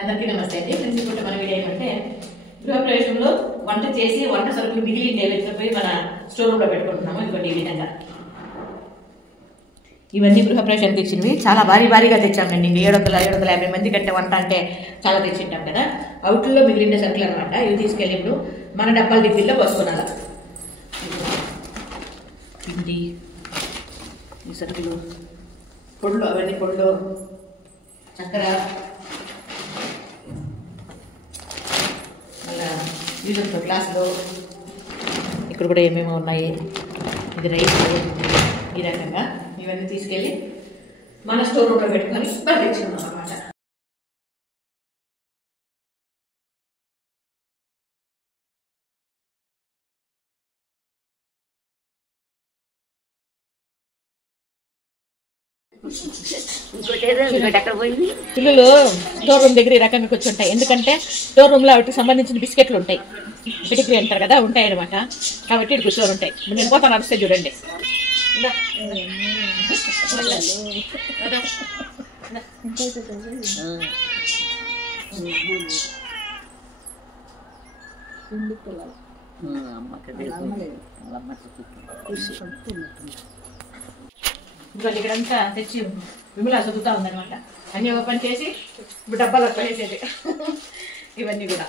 అందరికీ నమస్తే అండి. ఫ్రెండ్స్, ఇప్పుడు మన వీడియో ఏమంటే గృహప్రవేశంలో వంట చేసి వంట సరుకులు మిగిలిండే వెతుకుపోయి మన స్టోర్ రూమ్లో పెట్టుకుంటున్నాము. ఇదిగోండి ఈ విధంగా ఇవన్నీ గృహప్రవేశానికి తెచ్చినవి. చాలా భారీగా తెచ్చామండి. 750 మంది కంటే వంట అంటే చాలా తెచ్చింటాం కదా. అవుట్లో మిగిలిండే సరుకులు అనమాట. ఇవి తీసుకెళ్ళి ఇప్పుడు మన డబ్బాల డిబ్బీల్లో పోసుకున్నాను. పిండి, ఈ సరుకులు, పొడులు, అవన్నీ పొడులు, చక్కెర, మళ్ళా వీళ్ళతో గ్లాసులు, ఇక్కడ కూడా ఏమేమో ఉన్నాయి. ఇది రైస్, ఈ రకంగా ఇవన్నీ తీసుకెళ్ళి మన స్టోర్ రూమ్లో పెట్టుకొని తెచ్చుకున్నాం అన్నమాట. పిల్లలు స్టోర్ రూమ్ దగ్గర ఈ రకంగా కూర్చుంటాయి. ఎందుకంటే స్టోర్ రూమ్ లో వాటికి సంబంధించిన బిస్కెట్లు ఉంటాయి, పిటిక్రీ అంటారు కదా, ఉంటాయి అనమాట. కాబట్టి ఇటు కూర్చొని ఉంటాయి. నేను పోతాను, నడిస్తే చూడండి. ఇంకోటి ఇక్కడంతా తెచ్చి విమలా చదువుతా ఉందనమాట. అన్ని ఓపెన్ చేసి ఇప్పుడు డబ్బాలు వేసేది ఇవన్నీ కూడా.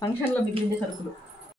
ఫంక్షన్లో మిగిలిందే సరుకులు.